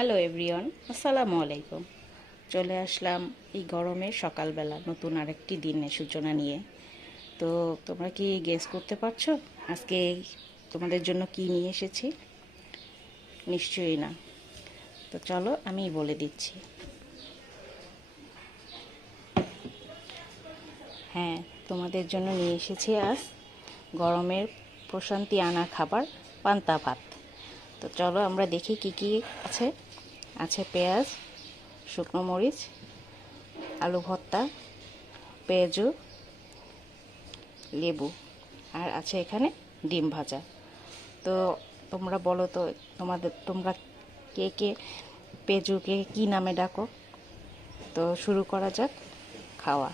Hello everyone, আসসালামু আলাইকুম। চলে আসলাম এই গরমের সকালবেলা নতুন আরেকটি দিনের সূচনা নিয়ে। তো তোমরা কি গেস করতে পারছো আজকে তোমাদের জন্য কি নিয়ে এসেছি? নিশ্চয়ই না। তো চলো আমি বলে দিচ্ছি। হ্যাঁ, তোমাদের জন্য নিয়ে এসেছি আজ গরমের প্রশান্তি আনা খাবার, পান্তা ভাত। তো চলো আমরা দেখি কি কি আছে। আছে পেঁয়াজ, শুকনো মরিচ, আলু ভর্তা, পেঁয়াজু, লেবু, আর আছে এখানে ডিম ভাজা। তো তোমরা বলো তো, তোমরা কে কে পেঁয়াজুকে কি নামে ডাকো? তো শুরু করা যাক খাওয়া।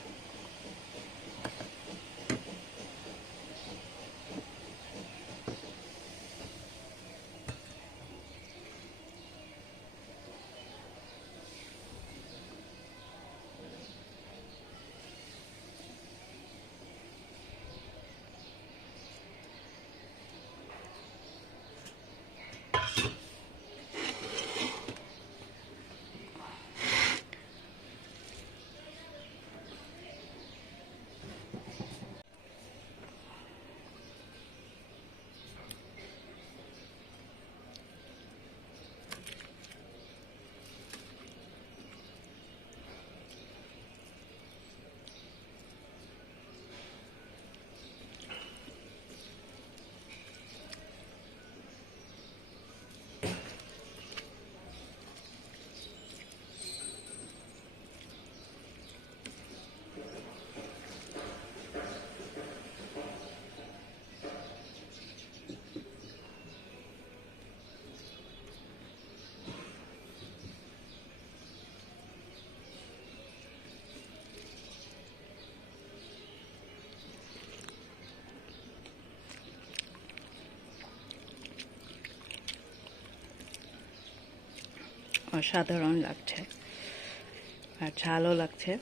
অসাধারণ লাগছে আর ঝালও লাগছে।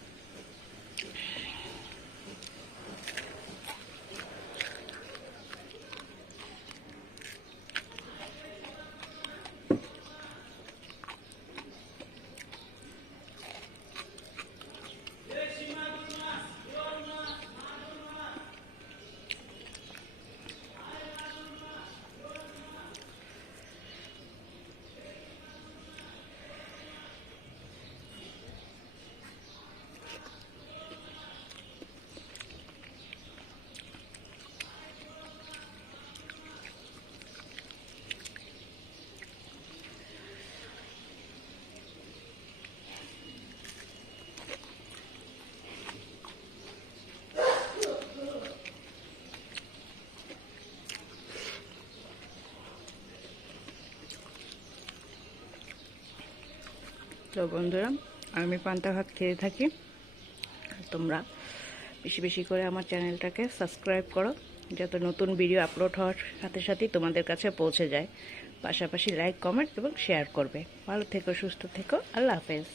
তো বন্ধুরা, আমি পান্তা ভাত খেয়ে থাকি। তোমরা বেশি বেশি করে আমার চ্যানেলটাকে সাবস্ক্রাইব করো, যাতে নতুন ভিডিও আপলোড হওয়ার সাথে সাথেই তোমাদের কাছে পৌঁছে যায়। পাশাপাশি লাইক, কমেন্ট এবং শেয়ার করবে। ভালো থেকো, সুস্থ থেকো। আল্লাহ হাফেজ।